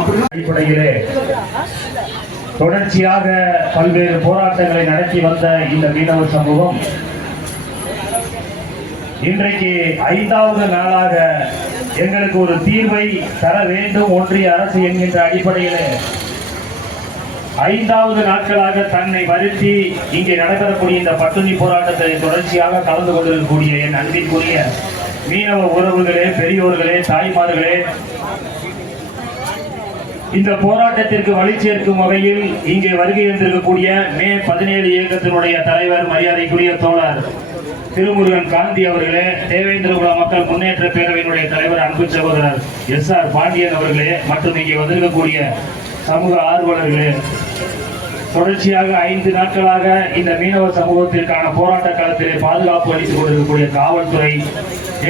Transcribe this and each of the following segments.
அடிப்படையிலே தொடர்ச்சியாக பல்வேறு போராட்டங்களை நடத்தி வந்த இந்த மீனவர் சமூகம் இன்றைக்கு 5வது நாளாக எங்களுக்கு ஒரு தீர்வை தர வேண்டும் ஒன்றிய அரசு என்கின்ற அடிப்படையிலே 5வது நாட்களாக தன்னை வருத்தி இங்கே நடைபெறக்கூடிய இந்த பட்டுணி போராட்டத்தில் தொடர்ச்சியாக கலந்து கொண்டிருக்கக்கூடிய என் அன்பிற்குரிய மீனவ உறவுகளே, பெரியோர்களே, தாய்மார்களே, இந்த போராட்டத்திற்கு வழி சேர்க்கும் வகையில் இங்கே வருகை இருந்திருக்கக்கூடிய மே 17 இயக்கத்தினுடைய தலைவர் மரியாதைக்குரிய தோழர் திருமுருகன் காந்தி அவர்களே, தேவேந்திரகுல மக்கள் முன்னேற்ற பேரவையினுடைய தலைவர் அன்பு சகோதரர் SR பாண்டியன் அவர்களே, மற்றும் இங்கே வந்திருக்கக்கூடிய சமூக ஆர்வலர்களே, தொடர்ச்சியாக 5 நாட்களாக இந்த மீனவ சமூகத்திற்கான போராட்ட காலத்திலே பாதுகாப்பு அளித்துக் கொண்டிருக்கக்கூடிய காவல்துறை,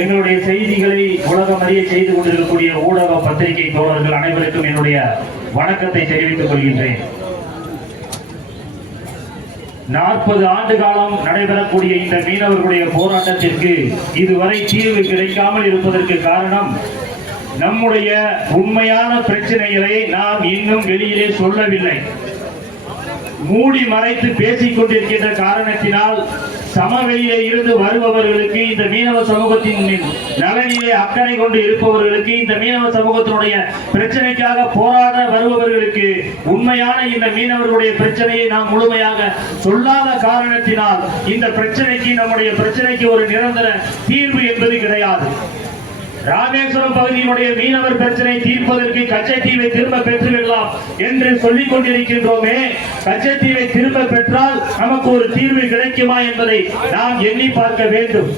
எங்களுடைய செய்திகளை உலகம் அறிய செய்து கொண்டிருக்கக்கூடிய ஊடக பத்திரிகை தோழர்கள் அனைவருக்கும் என்னுடைய வணக்கத்தை தெரிவித்துக் கொள்கின்றேன். 40 ஆண்டு காலம் நடைபெறக்கூடிய இந்த மீனவர்களுடைய போராட்டத்திற்கு இதுவரை தீர்வு கிடைக்காமல் இருப்பதற்கு காரணம், நம்முடைய உண்மையான பிரச்சனைகளை நாம் இன்னும் வெளியிலே சொல்லவில்லை. மூடி மறைத்து பேசிக் கொண்டிருக்கின்ற காரணத்தினால் சமவெளியிலே இருந்து வருபவர்களுக்கு, இந்த மீனவ சமூகத்தின் நலனிலே அக்கறை கொண்டு இருப்பவர்களுக்கு, இந்த மீனவ சமூகத்தினுடைய பிரச்சனைக்காக போராட வருபவர்களுக்கு உண்மையான இந்த மீனவர்களுடைய பிரச்சனையை நாம் முழுமையாக சொல்லாத காரணத்தினால் இந்த பிரச்சனைக்கு, நம்முடைய பிரச்சனைக்கு ஒரு நிரந்தர தீர்வு என்பது கிடையாது. ராமேஸ்வரம் பகுதியினுடைய மீனவர் பிரச்சனை தீர்ப்பதற்கு கச்சத்தீவை திரும்ப பெற்றுவிடலாம் என்று சொல்லிக் கொண்டிருக்கின்றோமே, கச்சத்தீவை திரும்ப பெற்றால் நமக்கு ஒரு தீர்வு கிடைக்குமா என்பதை நாம் எண்ணி பார்க்க வேண்டும்.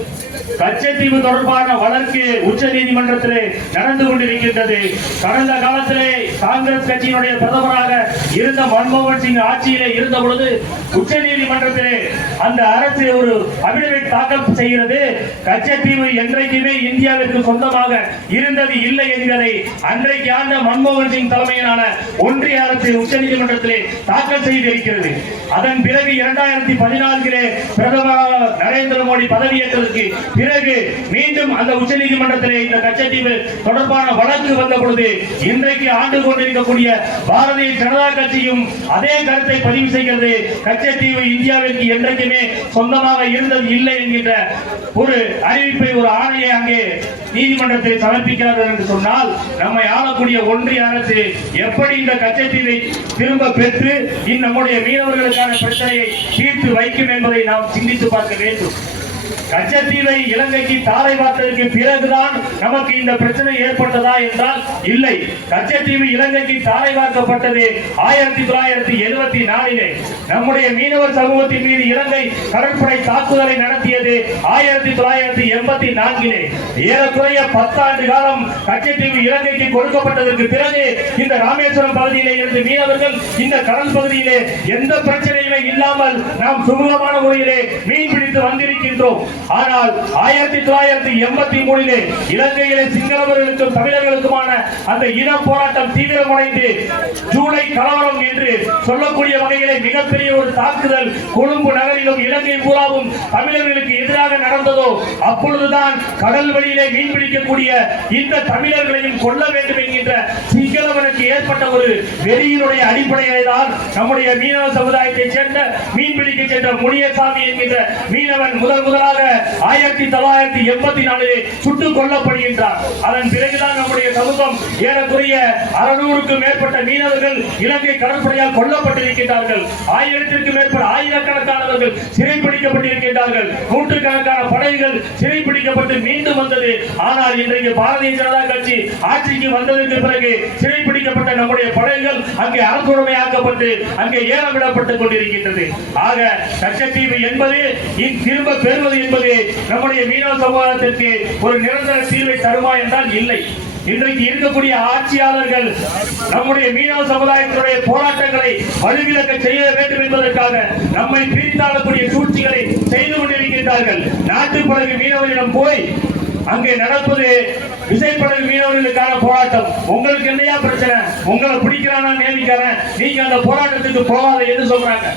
கச்சத்தீவு தொடர்பான வழக்கு உச்ச நீதிமன்றத்திலே நடந்து கொண்டிருக்கின்றது. கடந்த காலத்திலே காங்கிரஸ் கட்சியினுடைய பிரதமராக இருந்த மன்மோகன் சிங் ஆட்சியிலே இருந்த பொழுது உச்ச நீதிமன்றத்திலே அந்த அரசு ஒரு அபிடவிட் தாக்கல் செய்கிறது. கச்சத்தீவு என்றைக்குமே இந்தியாவிற்கு சொந்தமாக இருந்தது இல்லை என்கிறதை அன்றைக்கு ஆண்ட மன்மோகன் சிங் தலைமையிலான ஒன்றிய அரசு உச்ச நீதிமன்றத்திலே தாக்கல் செய்திருக்கிறது. அதன் பிறகு 2014 பிரதமர் நரேந்திர மோடி பதவியேற்றதற்கு பிறகு மீண்டும் அந்த உச்ச நீதிமன்றத்திலே இந்த கச்சத்தீவு தொடர்பான வழக்கு வந்த பொழுது இன்றைக்கு ஆண்டு கொண்டிருக்கக்கூடிய பாரதிய ஜனதா கட்சியும் அதே கருத்தை பதிவு செய்கிறது. கச்சத்தீவு இந்தியாவிற்கு என்றைக்குமே சொந்தமாக இருந்தது இல்லை என்கின்ற ஒரு அறிவிப்பை, ஒரு ஆணையை அங்கே நீதிமன்றத்தில் சமர்ப்பிக்கிறார்கள் என்று சொன்னால், நம்மை ஆளக்கூடிய ஒன்றிய அரசு எப்படி இந்த கச்சத்தீவை திரும்ப பெற்று நம்முடைய மீனவர்களுக்கான பிரச்சனையை தீர்த்து வைக்கும் என்பதை நாம் சிந்தித்து பார்க்க வேண்டும். கச்சத்தீவை இலங்கைக்கு தாரை பார்த்ததற்கு பிறகுதான் நமக்கு இந்த பிரச்சனை ஏற்பட்டதா என்றால் இல்லை. கச்சத்தீவு இலங்கைக்கு தாரை பார்க்கப்பட்டது 1974 நம்முடைய மீனவர் சமூகத்தின் மீது இலங்கை கடற்படை தாக்குதலை நடத்தியது 1984 ஏறக்குறைய 10 ஆண்டு காலம் கச்சத்தீவு இலங்கைக்கு கொடுக்கப்பட்டதற்கு பிறகு இந்த ராமேஸ்வரம் பகுதியிலே இருந்து மீனவர்கள் இந்த கடல் பகுதியிலே எந்த பிரச்சனையுமே இல்லாமல் நாம் சுமூகமான முறையிலே மீன் பிடித்து வந்திருக்கின்றோம். ஆனால் 1983 இலங்கையிலே சிங்களவர்களுக்கும் தமிழர்களுக்குமான அந்த இன போராட்டம் தீவிரமடைந்து ஜூலை கலவரம் என்று சொல்லக்கூடிய வகையிலே மிகப்பெரிய ஒரு தாக்குதல் கொழும்பு நகரிலும் இலங்கை பூராவும் தமிழர்களுக்கு எதிராக நடந்ததோ, அப்பொழுதுதான் கடல் வழியிலே மீன் பிடிக்கக்கூடிய இந்த தமிழர்களையும் கொல்ல வேண்டும் என்கின்ற சிங்களவனுக்கு ஏற்பட்ட ஒரு வெறியினுடைய அடிப்படையிலே தான் நம்முடைய மீனவ சமுதாயத்தை சேர்ந்த மீன்பிடிக்க சென்ற முனியசாமி என்கின்ற மீனவன் முதலாக 1984 சுட்டுக் கொல்லப்படுகின்றார். அதன் பிறகுதான் நம்முடைய சமூகம் ஏறக்குறைய 600க்கும் மேற்பட்ட மீனவர்கள் இலங்கை கடற்படையால் கொல்லப்பட்டிருக்கின்றார்கள். 1000க்கும் மேற்பட்ட ஆயிரக்கணக்கானவர்கள் சிறைப்பிடிக்கப்பட்டிருக்கின்றார்கள். நூற்றுக்கணக்கான படகுகள் சிறைப்பிடிக்கப்பட்டு மீண்டும் வந்தது. ஆனால் இன்றைக்கு பாரதிய ஜனதா கட்சி ஆட்சிக்கு வந்ததற்கு பிறகு சிறைப்பிடிக்கப்பட்ட நம்முடைய படகுகள் அங்கே அரசுடைமையாக்கப்பட்டு அங்கே ஏலமிடப்பட்டுக் கொண்டிருக்கின்றது. ஆக கச்சத்தீவு என்பது திரும்ப பெறுவது என்பது நம்முடைய மீனவ சமூகத்திற்கு ஒரு நிரந்தர தீர்வை தருமா என்றால் இல்லை. இன்றைக்கு இருக்கக்கூடிய ஆட்சியாளர்கள் நம்முடைய மீனவ சமுதாயத்தினுடைய போராட்டங்களை வலுவிலக்க செய்ய வேண்டும் என்பதற்காக நம்மை பிரித்தாளக்கூடிய சூழ்ச்சிகளை செய்து கொண்டிருக்கின்றார்கள். நாட்டுப்படகு மீனவர்களிடம் போய் அங்கே நடப்பது விசைப்படகு மீனவர்களுக்கான போராட்டம். உங்களுக்கு என்னையா பிரச்சனை? உங்களை பிடிக்கிறானா நேமிக்கிறேன், நீங்க அந்த போராட்டத்துக்கு போகாத என்று சொல்றாங்க.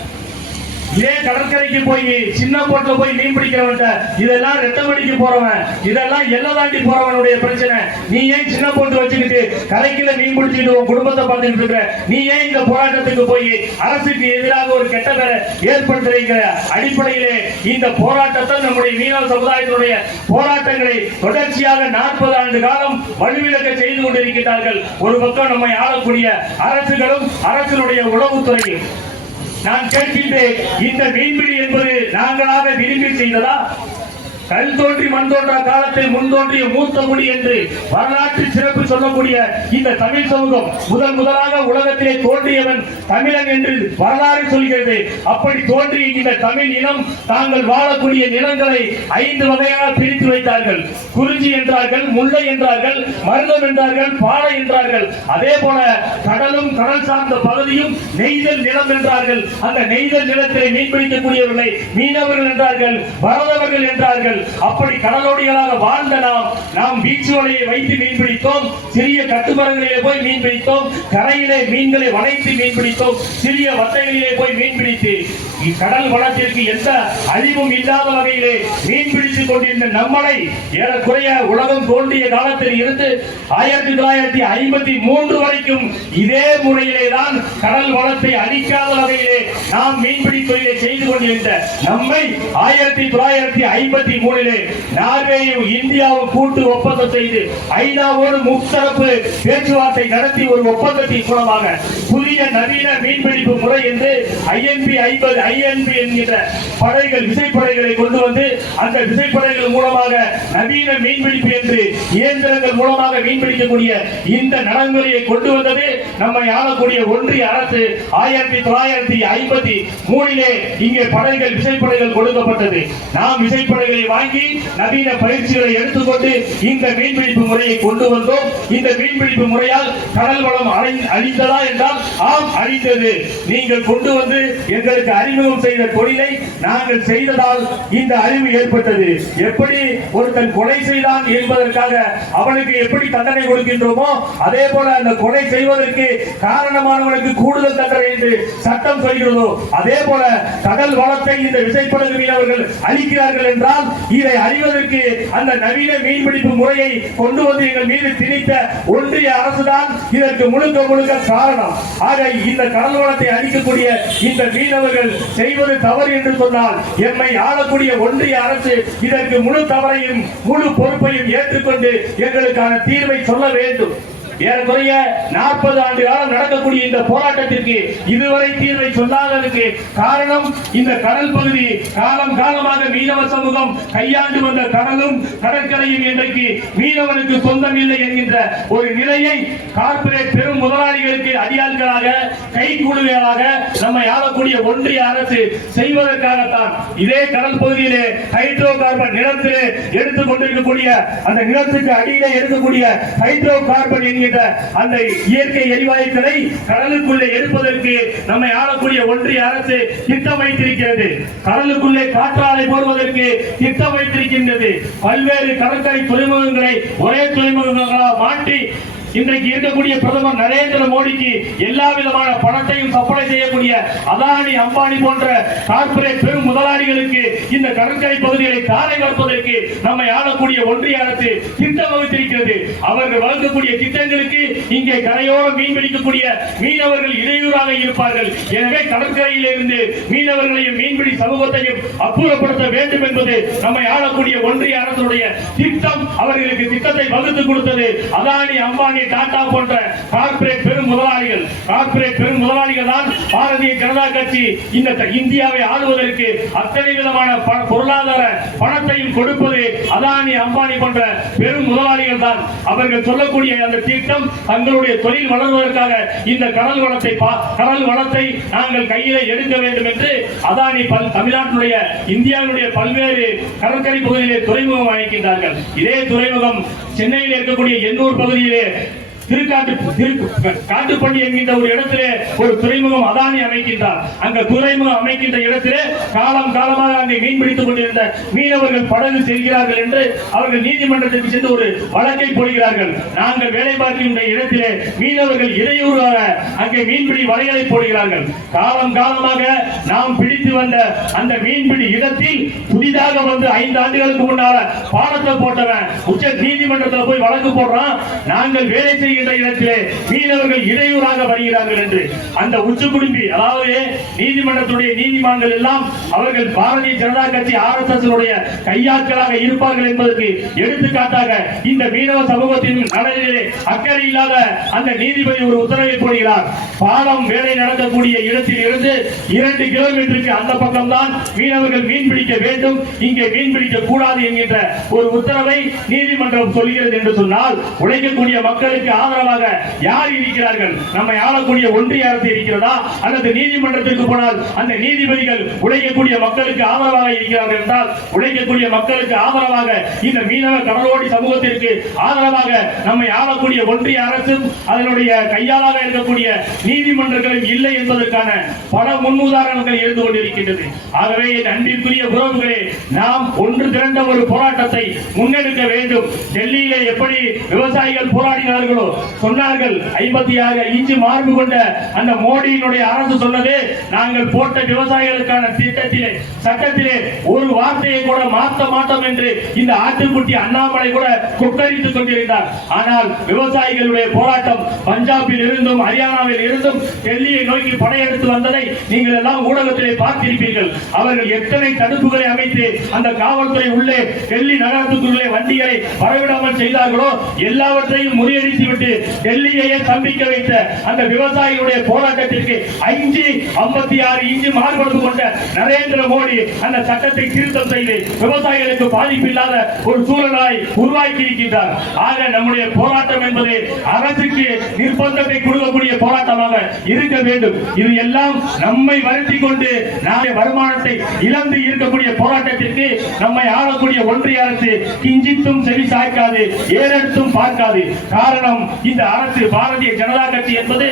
இதே கடற்கரைக்கு போய் சின்ன போட்ல போய் மீன் பிடிக்கிறவன்ட்ட இதெல்லாம் ரெட்டமடிக்கு போறவன், இதெல்லாம் எல்லை தாண்டி போறவனுடைய பிரச்சனை. நீ ஏன் சின்ன போட்டு வச்சுக்கிட்டு கரைக்குள்ள மீன் பிடிச்சிட்டு உன் குடும்பத்தை பார்த்துக்கிட்டு இருக்கிற? நீ ஏன் இந்த போராட்டத்துக்கு போய் அரசுக்கு எதிராக ஒரு கெட்ட பேரை ஏற்படுத்துகிற அடிப்படையிலே இந்த போராட்டத்தை நம்முடைய மீனவ சமுதாயத்தினுடைய போராட்டங்களை தொடர்ச்சியாக 40 ஆண்டு காலம் வலுவிலக்க செய்து கொண்டிருக்கிறார்கள். ஒரு பக்கம் நம்மை ஆளக்கூடிய அரசுகளும் அரசினுடைய உளவுத்துறையும். நான் கேட்கின்றேன், இந்த மீன்பிடி என்பது நாங்களாக விரும்பி செய்ததா? கல் தோன்றி மண் தோன்றா காலத்தில் முன் தோன்றிய மூத்த குடி என்று வரலாற்று சிறப்பு சொல்லக்கூடிய இந்த தமிழ் சமூகம் முதலாக உலகத்திலே தோன்றியவன் தமிழன் என்று வரலாறு சொல்கிறது. அப்படி தோன்றிய இந்த தமிழ் இனம் தாங்கள் வாழக்கூடிய நிலங்களை 5 வகையாக பிரித்து வைத்தார்கள். குறிஞ்சி என்றார்கள், முல்லை என்றார்கள், மருதம் என்றார்கள், பாலை என்றார்கள். அதே போல கடலும் கடல் சார்ந்த பகுதியும் நெய்தல் நிலம் என்றார்கள். அந்த நெய்தல் நிலத்திலே மீன்பிடிக்கக்கூடியவர்களை மீனவர்கள் என்றார்கள், பரதவர்கள் என்றார்கள். அப்படி கடலோடிகளாக வாழ்ந்த நாம் பீச் வலையை வைத்து மீன் பிடித்தோம், சிறிய கட்டுமரங்களிலே போய் மீன் பிடித்தோம், கரையிலே மீன்களை வளைத்து மீன் பிடித்தோம், சிறிய வட்டைகளிலே போய் மீன் பிடித்து கடல் வளத்திற்கு எந்த அழிவும் இல்லாத வகையிலே மீன் பிடித்துக் கொண்டிருந்த நம்மளை ஏறக்குறைய உலகம் தோன்றிய காலத்தில் இருந்து 1953 வரைக்கும் இதே முறையிலே தான் கடல் வளத்தை அழிக்காத வகையிலே நாம் மீன்பிடி தொழிலை செய்து கொண்டிருந்த நம்மை 1953 நார்வேயும் இந்தியாவும் கூட்டு ஒப்பந்தம் செய்து ஐநாவோடு முத்தரப்பு பேச்சுவார்த்தை நடத்தி ஒரு ஒப்பந்தத்தின் மூலமாக புதிய நவீன மீன்பிடிப்பு முறை என்று INB என்கிற படைகள் விசைப்படைகளை கொண்டு வந்து அந்த விசைப்படைகள் மூலமாக நவீன மீன்பிடிப்பு என்று இயந்திரங்கள் மூலமாக மீன்பிடிக்கக்கூடிய இந்த நடைமுறையை கொண்டு வந்தது நம்மை ஆளக்கூடிய ஒன்றிய அரசு. 1953 இங்கே படைகள் விசைப்படைகள் கொடுக்கப்பட்டது. நாம் விசைப்படைகளை வாங்கி நவீன பயிற்சிகளை எடுத்துக்கொண்டு இந்த மீன்பிடிப்பு முறையை கொண்டு வந்தோம். இந்த மீன்பிடிப்பு முறையால் கடல் வளம் அழிந்ததா என்றால் ஆம், அழிந்தது. நீங்கள் கொண்டு வந்து எங்களுக்கு அறிமுகம் செய்த தொழிலை நாங்கள் செய்ததால் இந்த அழிவு ஏற்பட்டது. எப்படி ஒருத்தன் கொலை செய்தான் என்பதற்காக அவனுக்கு எப்படி தண்டனை கொடுக்கின்றோமோ அதே போல அந்த கொலை செய்வதற்கு காரணமானவனுக்கு கூடுதல் தண்டனை என்று சட்டம் சொல்கிறதோ அதே போல கடல் வளத்தை இந்த விசைப்படகு மீனவர்கள் அழிக்கிறார்கள் என்றால் இதை அறிவதற்கு அந்த நவீன மீன்பிடிப்பு முறையை கொண்டு வந்து எங்கள் மீது திணித்த ஒன்றிய அரசுதான் இதற்கு முழுக்க முழுக்க காரணம். ஆக இந்த கடல் வளத்தை அழிக்கக்கூடிய இந்த மீனவர்கள் செய்வது தவறு என்று சொன்னால் எம்மை ஆளக்கூடிய ஒன்றிய அரசு இதற்கு முழு தவறையும் முழு பொறுப்பையும் ஏற்றுக்கொண்டு எங்களுக்கான தீர்வை சொல்ல வேண்டும். ஏறக்குறைய 40 ஆண்டு காலம் நடக்கக்கூடிய இந்த போராட்டத்திற்கு இதுவரை தீர்வை சொல்லாததற்கு காரணம் இந்த கடல் பகுதி காலமாக மீனவ சமூகம் கையாண்டு வந்த கடலும் கடற்கரையும் இன்றைக்கு மீனவனுக்கு சொந்தம் இல்லை என்கின்ற ஒரு நிலையை கார்ப்பரேட் பெரும் முதலாளிகளுக்கு அடியாள்களாக கைகூடுகளாக நம்மை ஆளக்கூடிய ஒன்றிய அரசு செய்வதற்காகத்தான் இதே கடல் பகுதியிலே ஹைட்ரோ கார்பன் நிலத்திலே எடுத்துக் கொண்டிருக்கக்கூடிய அந்த நிலத்துக்கு அடியிலே இருக்கக்கூடிய ஹைட்ரோ கார்பன் என்கிற அந்த இயற்கை எரிவாயுக்களை கடலுக்குள்ளே எடுப்பதற்கு நம்மை ஆளக்கூடிய ஒன்றிய அரசு திட்டம் வைத்திருக்கிறது. கடலுக்குள்ளே காற்றாலை போடுவதற்கு திட்டம் வைத்திருக்கின்றது. பல்வேறு கடற்கரை துறைமுகங்களை ஒரே துறைமுகங்களாக மாற்றி இன்றைக்கு இருக்கக்கூடிய பிரதமர் நரேந்திர மோடிக்கு எல்லா விதமான பணத்தையும் சப்ளை செய்யக்கூடிய அதானி அம்பானி போன்ற கார்ப்பரேட் பெரும் முதலாளிகளுக்கு இந்த கடற்கரை பகுதிகளை தாரை வளர்ப்பதற்கு நம்மை ஆளக்கூடிய ஒன்றிய அரசு திட்டம் வகுத்திருக்கிறது. அவர்கள் வழங்கக்கூடிய திட்டங்களுக்கு இங்கே கரையோரம் மீன் பிடிக்கக்கூடிய மீனவர்கள் இடையூறாக இருப்பார்கள். எனவே கடற்கரையில் இருந்து மீனவர்களையும் மீன்பிடி சமூகத்தையும் அப்புறப்படுத்த வேண்டும் என்பது நம்மை ஆளக்கூடிய ஒன்றிய அரசுடைய திட்டம். அவர்களுக்கு திட்டத்தை வகுத்து கொடுத்தது அதானி அம்பானி டாடா போன்ற கார்ப்பரேட் பெரும் முதலாளிகள் தான் பாரதிய ஜனதா கட்சி இந்த இந்தியாவை ஆளுவதற்கு அத்தனை விதமான பொருளாதார பணத்தையும் கொடுப்பது அதானி அம்பானி போன்ற பெரும் முதலாளிகள் தான். அவர்கள் சொல்லக்கூடிய அந்த திட்டம் தங்களுடைய தொழில் வளர்வதற்காக இந்த கடல் வளத்தை நாங்கள் கையிலே எடுக்க வேண்டும் என்று அதானி தமிழ்நாட்டினுடைய இந்தியாவுடைய பல்வேறு கடற்கரை பகுதியிலே துறைமுகம் அமைக்கின்றார்கள். இதே துறைமுகம் சென்னையில் இருக்கக்கூடிய எண்ணூர் பகுதியிலே காட்டுப்பள்ளி என்கின்ற ஒரு இடத்திலே ஒரு துறைமுகம் அதானி அமைக்கின்றார். அங்க துறைமுகம் அமைக்கின்ற இடத்திலே காலம் காலமாக அங்கே மீன் பிடித்துக் கொண்டிருந்த மீனவர்கள் படகு செல்கிறார்கள் என்று அவர்கள் நீதிமன்றத்திற்கு சென்று ஒரு வழக்கை போடுகிறார்கள். நாங்கள் வேலை பார்க்கின்ற இடத்திலே மீனவர்கள் இடையூறாக அங்கே மீன்பிடி வலைகளை போடுகிறார்கள். காலம் காலமாக நாம் பிடித்து வந்த அந்த மீன்பிடி இடத்தில் புதிதாக வந்து 5 ஆண்டுகளுக்கு முன்னால பாலத்தை போட்டவன் உச்ச நீதிமன்றத்தில் போய் வழக்கு போடுறான். நாங்கள் வேலை செய்கின்ற இடத்திலே மீனவர்கள் இடையூறாக வருகிறார்கள் என்று அந்த உச்சக்குடும்பி, அதாவது நீதிமன்றத்துடைய நீதிமான்கள் எல்லாம் அவர்கள் பாரதிய ஜனதா கட்சி RSS கையாட்களாக இருப்பார்கள் என்பதற்கு எடுத்துக்காட்டாக இந்த மீனவ சமூகத்தின் நலனிலே அக்கறை இல்லாத அந்த நீதிபதி ஒரு உத்தரவை போடுகிறார். பாலம் வேலை நடக்கக்கூடிய இடத்தில் இருந்து 2 கிலோமீட்டருக்கு அந்த பக்கம் தான் மீனவர்கள் மீன் பிடிக்க வேண்டும், இங்கே மீன் பிடிக்க கூடாது என்கின்ற ஒரு உத்தரவை நீதிமன்றம் சொல்கிறது என்று சொன்னால், உழைக்கக்கூடிய மக்களுக்கு ஆதரவாக யார் இருக்கிறார்கள்? நம்மை ஆளக்கூடிய ஒன்றிய அரசு இருக்கிறதா, அல்லது நீதிமன்றத்திற்கு போனால் அந்த நீதிபதிகள் உழைக்கக்கூடிய மக்களுக்கு ஆதரவாக இருக்கிறார்கள் என்றால், உழைக்கக்கூடிய மக்களுக்கு ஆதரவாக இந்த மீனவ கடலோடி சமூகத்திற்கு ஆதரவாக நம்மை ஆளக்கூடிய ஒன்றிய அரசும் அதனுடைய கையாளாக இருக்கக்கூடிய நீதிமன்றங்களும் இல்லை என்பதற்கான பல முன்னுதாரணங்கள் இருந்து கொண்டிருக்கின்றது. ஆகவே என் அன்பிற்குரிய உறவுகளே, நாம் ஒன்று திரண்ட ஒரு போராட்டத்தை முன்னெடுக்க வேண்டும். டெல்லியிலே எப்படி விவசாயிகள் போராடினார்களோ சொன்னார்கள், 56 இன்ச்சு மார்பு கொண்ட அந்த மோடியினுடைய அரசு சொன்னது, நாங்கள் போட்ட விவசாயிகளுக்கான திட்டத்திலே சட்டத்திலே ஒரு வார்த்தையை கூட மாற்ற மாட்டோம் என்று இந்த ஆட்டுக்குட்டி அண்ணாமலை கூட கொக்கரித்துக் கொண்டிருந்தார். ஆனால் விவசாயிகளுடைய போராட்டம் பஞ்சாபில் இருந்தும் ஹரியானாவில் இருந்தும் டெல்லியை நோக்கி படையெடுத்து வந்ததை நீங்கள் எல்லாம் ஊடகத்திலே பார்த்திருப்பீர்கள். அவர்கள் எத்தனை தடுப்புகளை அமைத்து அந்த காவல்துறை உள்ளே டெல்லி நகரத்துக்குள்ளே வண்டிகளை வரவிடாமல் செய்தார்களோ எல்லாவற்றையும் முறியடித்து விட்டு டெல்லியையே தம்பிக்க வைத்த அந்த விவசாயிகளுடைய போராட்டத்திற்கு 56 இன்ச்சு மார்பளவு கொண்ட நரேந்திர மோடி அந்த சட்டத்தை திருத்தம் செய்து விவசாயிகளுக்கு பாதிப்பு இல்லாத ஒரு சூழலை உருவாக்கி இருக்கின்றார். ஆக நம்முடைய போராட்டம் என்பது அரசுக்கு நிர்பந்தத்தை கொடுக்கக்கூடிய போராட்டமாக இருக்க வேண்டும். இது எல்லாம் நம்மை வருத்தி கொண்டு நாளை வருமானத்தை இழந்து இருக்கக்கூடிய போராட்டத்திற்கு நம்மை ஆளக்கூடிய ஒன்றிய அரசு கிஞ்சித்தும் செவி சாய்க்காது, ஏறெடுத்தும் பார்க்காது. காரணம், இந்த அரசு பாரதிய ஜனதா கட்சி என்பது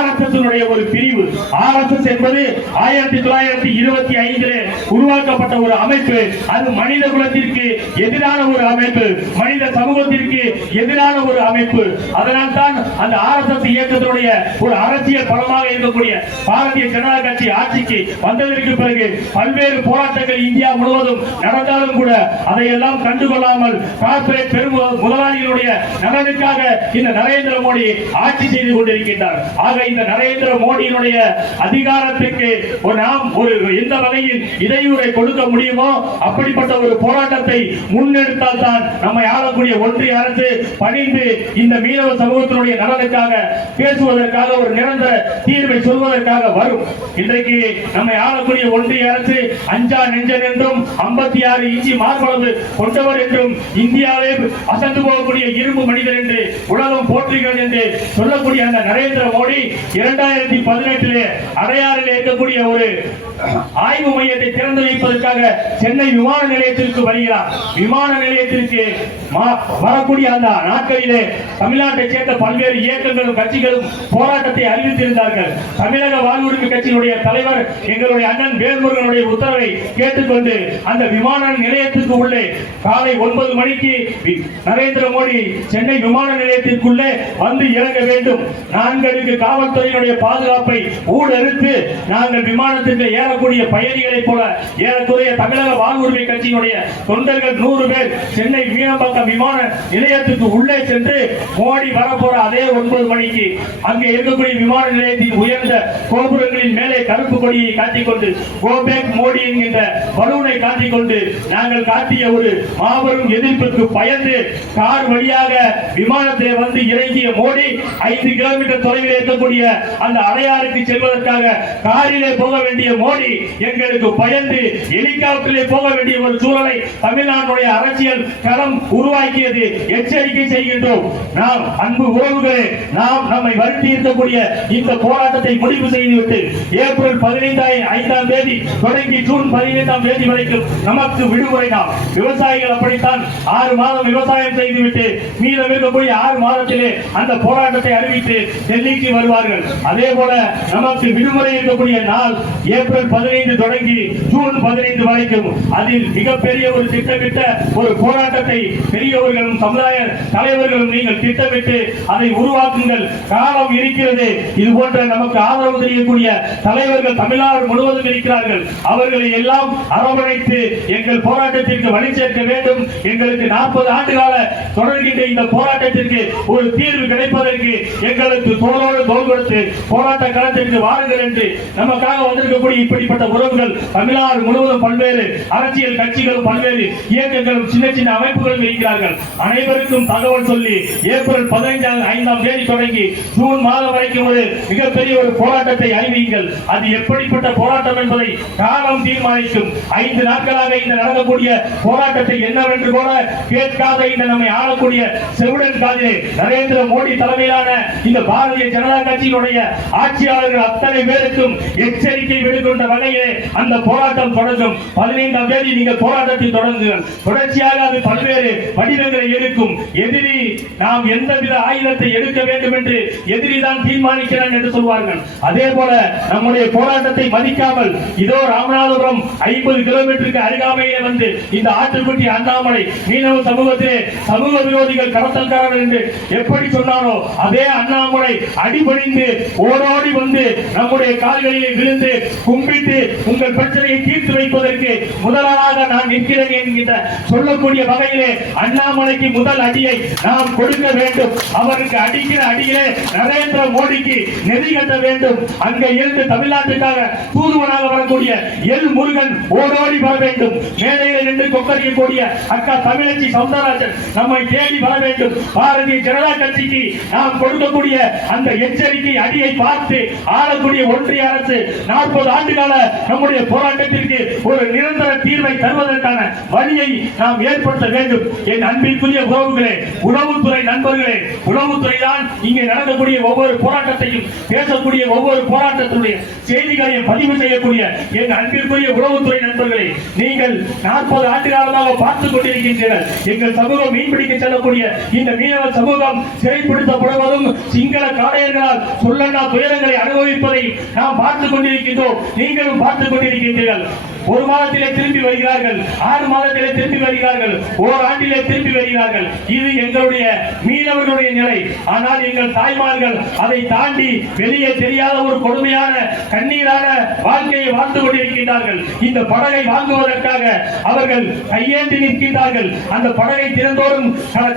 RSS ஒரு பிரிவு. RSS என்பது 1925 உருவாக்கப்பட்ட ஒரு அமைப்பு. அது மனித குலத்திற்கு எதிரான ஒரு அமைப்பு, மனித சமூகத்திற்கு எதிரான ஒரு அமைப்பு. அதனால் தான் அந்த RSS இயக்கத்தினுடைய ஒரு அரசியல் பலமாக இருக்கக்கூடிய பாரதிய ஜனதா கட்சி ஆட்சிக்கு வந்ததற்கு பிறகு பல்வேறு போராட்டங்கள் இந்தியா முழுவதும் நடந்தாலும் கூட அதையெல்லாம் கண்டுகொள்ளாமல் கார்ப்பரேட் பெரும் முதலாளிகளுடைய நலனுக்காக இந்த நரேந்திர மோடி ஆட்சி செய்து கொண்டிருக்கின்றார். ஆக இந்த நரேந்திர மோடியினுடைய அதிகாரத்திற்கு நாம் ஒரு எந்த வகையில் இடையூறை கொடுக்க முடியுமோ அப்படிப்பட்ட ஒரு போராட்டத்தை முன்னெடுத்தால் தான் நம்மை ஆளக்கூடிய ஒன்றிய அரசு பணிந்து இந்த மீனவ சமூகத்தினுடைய நலனுக்காக பேசுவதற்காக ஒரு நிரந்தர தீர்வை சொல்வதற்காக வரும். இன்றைக்கு நம்மை ஆளக்கூடிய ஒன்றிய அரசு அஞ்சா நெஞ்சன் என்றும் 56 இன்ச்சு மார்பளவு கொண்டவர் என்றும் இந்தியாவே அசந்து போகக்கூடிய இரும்பு மனிதர் என்று உலகம் போற்றுகிறது என்று சொல்லக்கூடிய அந்த நரேந்திர மோடி 2018 அடையாறில் இருக்கக்கூடிய ஒரு ஆய்வு மையத்தை திறந்து வைப்பதற்காக சென்னை விமான நிலையத்திற்கு வருகிறார். விமான நிலையத்திற்கு வரக்கூடிய அந்த நாட்களிலே தமிழ்நாட்டை சேர்ந்த பல்வேறு இயக்கங்களும் கட்சிகளும் போராட்டத்தை அறிவித்திருந்தார்கள். தமிழக வாழ்வுரிமை கட்சியினுடைய தலைவர் எங்களுடைய அண்ணன் வேல்முருகனுடைய உத்தரவை கேட்டுக்கொண்டு அந்த விமான நிலையத்திற்கு உள்ளே காலை 9 மணிக்கு நரேந்திர மோடி சென்னை விமான நிலையத்திற்குள்ளே வந்து இறங்க வேண்டும். 4 அடுக்கு காவல்துறையினுடைய பாதுகாப்பை ஊடறுத்து நாங்கள் விமானத்திற்கு ஏறக்கூடிய பயணிகளைப் போல ஏறக்குறைய தமிழக வாழ்வுரிமை கட்சியினுடைய தொண்டர்கள் 100 பேர் சென்னை மீனம்பாக்கம் விமான நிலையத்துக்கு உள்ளே சென்று மோடி வரப்போற அதே 9 மணிக்கு அங்கே இருக்கக்கூடிய விமான நிலையத்தின் உயர்ந்த கோபுரங்களின் மேலே கருப்பு கொடியை காட்டிக்கொண்டு கோபேக் மோடி என்கின்ற பலூனை காட்டிக்கொண்டு நாங்கள் காட்டிய ஒரு மாபெரும் எதிர்ப்புக்கு பயந்து கார் வழியாக விமானத்திலே வந்து இறங்கிய மோடி 5 கிலோமீட்டர் தொலைவில் இருக்கக்கூடிய அந்த அடையாறுக்கு செல்வதற்காக காரிலே போக வேண்டிய மோடி எங்களுக்கு பயந்து ஹெலிகாப்டரிலே போக வேண்டிய ஒரு சூழலை தமிழ்நாட்டுடைய அரசியல் களம் உருவாக்கியது. எச்சரிக்கை செய்கின்றோம். நாம் அன்பு உறவுகளே, நாம் நம்மை வருத்தி இருக்கக்கூடிய இந்த போராட்டத்தை முடிவு செய்துவிட்டு ஏப்ரல் 15ஆம் தேதி தொடங்கி ஜூன் 15ஆம் தேதி வரைக்கும் நமக்கு விடுமுறை. நாம் விவசாயிகள் அப்படித்தான் 6 மாதம் விவசாயம் செய்துவிட்டு மீதம் இருக்கக்கூடிய 6 மாதத்தில் மாதத்திலே அந்த போராட்டத்தை அறிவித்து டெல்லிக்கு வருவார்கள். அதே போல நமக்கு விடுமுறை இருக்கக்கூடிய நாள் ஏப்ரல் 15 தொடங்கி ஜூன் 15 வரைக்கும் அதில் மிகப்பெரிய ஒரு திட்டமிட்ட ஒரு போராட்டத்தை பெரியவர்களும் சமுதாய தலைவர்களும் நீங்கள் திட்டமிட்டு அதை உருவாக்குங்கள். காலம் இருக்கிறது. இது போன்ற நமக்கு ஆதரவு தெரியக்கூடிய தலைவர்கள் தமிழ்நாடு முழுவதும் இருக்கிறார்கள். அவர்களை எல்லாம் அரவணைத்து எங்கள் போராட்டத்திற்கு வழி சேர்க்க வேண்டும். எங்களுக்கு 40 ஆண்டு கால தொடர்கின்ற இந்த போராட்டத்திற்கு ஒரு தீர்வு கிடைப்பதற்கு எங்களுக்கு தோளோடு தோள் கொடுத்து போராட்ட களத்திற்கு வாருங்கள் என்று நமக்காக வந்திருக்கக்கூடிய இப்படிப்பட்ட உறவுகள் தமிழ்நாடு முழுவதும் பல்வேறு அரசியல் கட்சிகளும் பல்வேறு இயக்கங்களும் சின்ன சின்ன அமைப்புகளும் இருக்கிறார்கள். அனைவருக்கும் தகவல் சொல்லி ஏப்ரல் 15ஆம் தேதி தொடங்கி ஜூன் மாதம் வரைக்கும் ஒரு மிகப்பெரிய ஒரு போராட்டத்தை அறிவியுங்கள். அது எப்படிப்பட்ட போராட்டம் என்பதை காலம் தீர்மானிக்கும். 5 நாட்களாக இந்த நடக்கக்கூடிய போராட்டத்தை என்னவென்று கூட கேட்காத இந்த நம்மை ஆளக்கூடிய செவிடன் காதிலே நரேந்திர மோடி தலைமையிலான இந்த பாரதிய ஜனதா கட்சியினுடைய ஆட்சியாளர்கள் அத்தனை பேருக்கும் எச்சரிக்கை விடுக்கின்ற வகையிலே அந்த போராட்டம் தொடங்கும். 15ஆம் தேதி நீங்கள் போராட்டத்தை தொடங்குங்கள். தொடர்ச்சியாக அது பல்வேறு வடிவங்களை எடுக்கும். எதிரி நாம் எந்தவித ஆயுதத்தை எடுக்க வேண்டும் என்று எதிரி தான் தீர்மானிக்கிறான் என்று சொல்வார்கள். அதே போல நம்முடைய போராட்டத்தை மதிக்காமல் இதோ ராமநாதபுரம் 50 கிலோமீட்டருக்கு அருகாமையிலே வந்து இந்த ஆட்டுக்குட்டி அண்ணாமலை மீனவ சமூகத்திலே சமூக விரோதிகள் கடத்தல்காரர்கள் என்று எப்படி சொன்னாரோ அதே அண்ணாமலை அடிபணிந்து ஓடோடி வந்து நம்முடைய கால்களிலே விழுந்து கும்பிட்டு உங்கள் பிரச்சனையை தீர்த்து வைப்பதற்கு முதலாக நான் நிற்கிறேன் என்கின்ற சொல்லக்கூடிய வகையிலே அண்ணாமலைக்கு முதல் அடியை நாம் கொடுக்க வேண்டும். அவருக்கு அடிக்கிற அடியிலே நரேந்திர மோடிக்கு நெறி கட்ட வேண்டும். அங்கே இருந்து தமிழ்நாட்டுக்காக தூதுவனாக வரக்கூடிய எல் முருகன் ஓடோடி வர வேண்டும். மேடையில் நின்று கொக்கரிக்கக்கூடிய அக்கா தமிழச்சி சவுந்தரராஜன் நம்மை தேடி வர வேண்டும். பாரதிய ஜனதா கட்சிக்கு நாம் கொடுக்கக்கூடிய அந்த எச்சரிக்கை அடியை பார்த்து ஆளக்கூடிய ஒன்றிய அரசு 40 ஆண்டுகால நம்முடைய போராட்டத்திற்கு ஒரு நிரந்தர தீர்வை தருவதற்கான வழியை நாம் ஏற்படுத்த வேண்டும். என் அன்பிற்குரிய உறவுகளே, உளவுத்துறை நண்பர்களே, உளவுத்துறை தான் இங்கே நடக்கக்கூடிய ஒவ்வொரு போராட்டத்தையும் பேசக்கூடிய ஒவ்வொரு போராட்டத்தினுடைய செய்திகளையும் பதிவு செய்யக்கூடிய என் அன்பிற்குரிய உளவுத்துறை நண்பர்களே, நீங்கள் 40 ஆண்டு காலமாக பார்த்துக் கொண்டிருக்கின்றனர். எங்கள் சமூகம் மீன்பிடிக்க செல்லக்கூடிய இந்த மீனவ சமூகம் சிறைப்படுத்தப்படுவதும் சிங்கள காடையர்களால் சொல்லனா துயரங்களை அனுபவிப்பதை நாம் பார்த்துக் கொண்டிருக்கின்றோம். நீங்களும் பார்த்துக் கொண்டிருக்கின்றீர்கள். 1 மாதத்திலே திரும்பி வருகிறார்கள், 6 மாதத்திலே திரும்பி வருகிறார்கள், ஓராண்டிலே திரும்பி வருகிறார்கள். இது எங்களுடைய மீனவர்களுடைய நிலை. ஆனால் எங்கள் தாய்மார்கள் அதை தாண்டி வெளியே தெரியாத ஒரு கொடுமையான கண்ணீரான வாழ்க்கையை வாழ்ந்து கொண்டிருக்கின்றார்கள். இந்த படகை வாங்குவதற்காக அவர்கள் கையேந்தி நிற்கின்றார்கள். அந்த படகை திறந்தோறும்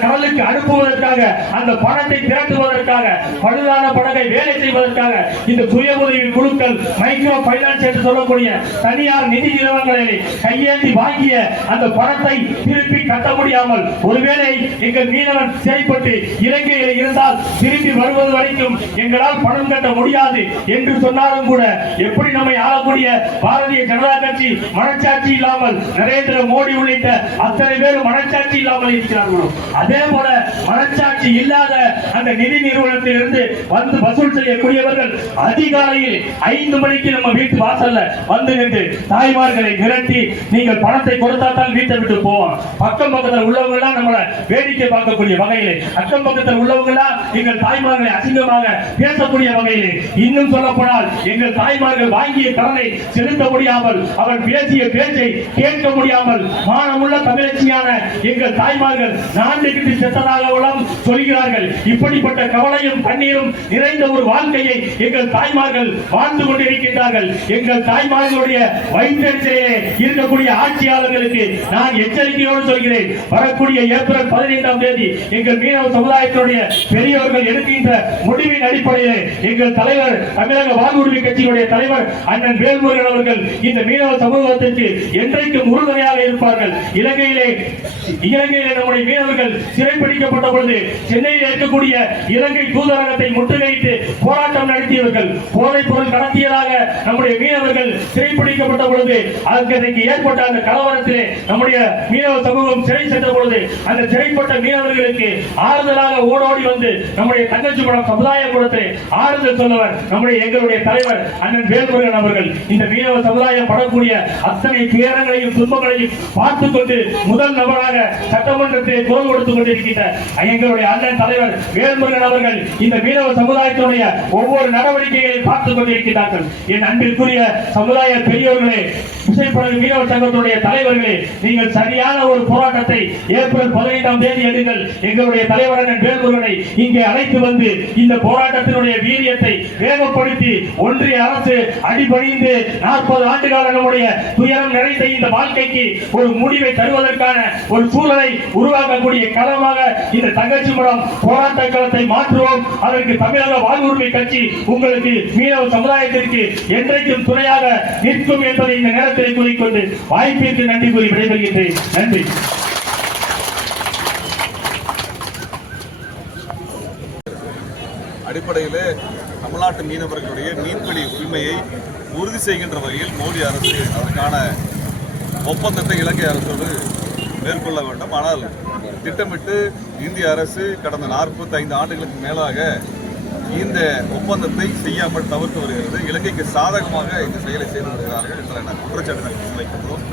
கடலுக்கு அனுப்புவதற்காக, அந்த பணத்தை திரட்டுவதற்காக, பழுதான படகை வேலை செய்வதற்காக இந்த சுய உதவி குழுக்கள், மைக்ரோ பைனான்ஸ் என்று சொல்லக்கூடிய தனியார் நிதி நிறுவனங்களை கையேந்தி வாங்கிய அந்த பணத்தை திருப்பி கட்ட முடியாமல், ஒருவேளை எங்கள் மீனவன் சிறைப்பட்டு இலங்கையில் இருந்தால் திரும்பி வருவது வரைக்கும் எங்களால் பணம் கட்ட முடியாது என்று சொன்னாலும் கூட, எப்படி நம்மை ஆளக்கூடிய பாரதிய ஜனதா கட்சி மனச்சாட்சி இல்லாமல், நரேந்திர மோடி உள்ளிட்ட அத்தனை பேரும் மனச்சாட்சி இல்லாமல் இருக்கிறார்களோ, அதே போல மனச்சாட்சி இல்லாத அந்த நிதி நிறுவனத்திலிருந்து வந்து வசூல் செய்யக்கூடியவர்கள் அதிகாலையில் 5 மணிக்கு நம்ம வீட்டு வாசல்ல வந்து நின்று தாய்மார்களை மிரட்டி, நீங்கள் பணத்தை கொடுத்தால் வீட்டை விட்டு போவோம். பக்கம் பக்கத்தில் உள்ளவங்க எல்லாம் நம்மளை வேடிக்கை பார்க்கக்கூடிய வகையிலே, அக்கம் பக்கத்தில் உள்ளவங்க எல்லாம் எங்கள் தாய்மார்களை அசிங்கமாக பேசக்கூடிய வகையிலே, இன்னும் சொல்ல போனால் எங்கள் தாய்மார்கள் வாங்கிய கடனை செலுத்த முடியாமல், அவர் பேசிய பேச்சை கேட்க முடியாமல், மானமுள்ள தமிழச்சியான எங்கள் தாய்மார்கள் நான்கு செத்ததாகவும் சொல்கிறார்கள். இப்படிப்பட்ட கவலையும் கண்ணீரும் நிறைந்த ஒரு வாழ்க்கையை எங்கள் தாய்மார்கள் வாழ்ந்து கொண்டிருக்கின்றார்கள். எங்கள் தாய்மார்களுடைய வயிற்றிலே இருக்கக்கூடிய ஆட்சியாளர்களுக்கு நான் எச்சரிக்கையோடு சொல்கிறேன். வரக்கூடிய ஏப்ரல் 15ஆம் தேதி எங்கள் மீனவ சமுதாயத்தினுடைய பெரியவர்கள் எடுக்கின்ற முடிவின் அடிப்படையில் எங்கள் தலைவர், தமிழக வாழ்வுரிமை கட்சியினுடைய தலைவர் அண்ணன் வேல்முருகன் அவர்கள் இந்த மீனவ சமூகத்திற்கு என்றைக்கும் உறுதுணையாக இருப்பார்கள். இலங்கையிலே நம்முடைய மீனவர்கள் சிறைப்பிடிக்கப்பட்ட பொழுது சென்னையில் இருக்கக்கூடிய இலங்கை தூதரகத்தை முற்றுகையிட்டு போராட்டம் நடத்தியவர்கள், போதைப் பொருள் கடத்தியதாக நம்முடைய மீனவர்கள் சிறைப்பிடிக்கப்பட்ட பொழுது அதற்கு ஏற்பட்ட அந்த கலவரத்திலே நம்முடைய மீனவ சமூகம் சிறை சென்ற பொழுது அந்த சிறைப்பட்ட மீனவர்களுக்கு ஆறுதலாக ஓடோடி வந்து நம்முடைய தங்கச்சி படம் சமுதாய கூடத்தில் ஆறுதல் சொல்லவர் நம்முடைய எங்களுடைய தலைவர் அண்ணன் வேல்முருகன் அவர்கள். இந்த மீனவ சமுதாயம் படக்கூடிய அத்தனை துயரங்களையும் துன்பங்களையும் பார்த்துக் கொண்டு முதல் நபராக சட்டமன்றத்தை குரல் கொடுத்துக் கொண்டிருக்கின்ற எங்களுடைய அண்ணன் அண்ணன் தலைவர் வேல்முருகன் அவர்கள் இந்த மீனவ சமுதாயத்தினுடைய ஒவ்வொரு நடவடிக்கைகளை பார்த்துக் கொண்டிருக்கிறார்கள். என் அன்பிற்குரிய சமுதாய பெரியோர்களே, விசைப்படகு மீனவ சங்கத்தினுடைய தலைவர்களே, நீங்கள் சரியான ஒரு போராட்டத்தை ஏப்ரல் 15ஆம் தேதி எடுங்கள். எங்களுடைய தலைவர் அண்ணன் வேல்முருகனை இங்கே அழைத்து வந்து இந்த போராட்டத்தினுடைய வீரியத்தை வேகப்படுத்தி ஒன்றிய அரசு அடிபணிந்து 40 ஆண்டுகால நம்முடைய துயரம் நிறைந்த இந்த வாழ்க்கைக்கு ஒரு முடிவை தருவதற்கான ஒரு சூழலை உருவாக்கக்கூடிய களமாக இந்த தங்கச்சிமடம் போராட்ட களத்தை மாற்றுவோம். அதற்கு தமிழக வாழ்வுரிமை கட்சி உங்களுக்கு மீனவ சமுதாயத்திற்கு என்றைக்கும் துணையாக நிற்கும் என்பதை இந்த நேரத்தில் கூறிக்கொண்டு வாய்ப்பிற்கு நன்றி கூறி விடைபெறுகின்றேன். நன்றி. அடிப்படையில் தமிழ்நாட்டு மீனவர்களுடைய மீன்பிடி உரிமையை உறுதி செய்கின்ற வகையில் மோடி அரசு அதற்கான ஒப்பந்தத்தை இலங்கை அரசோடு மேற்கொள்ள வேண்டும். ஆனால் திட்டமிட்டு இந்திய அரசு கடந்த 45 ஆண்டுகளுக்கு மேலாக இந்த ஒப்பந்தத்தை செய்யாமல் தவிர்த்து வருகிறது. இலங்கைக்கு சாதகமாக இந்த செயலை செய்து வருகிறார்கள் என்ற குற்றச்சாட்டு வைக்கின்றோம்.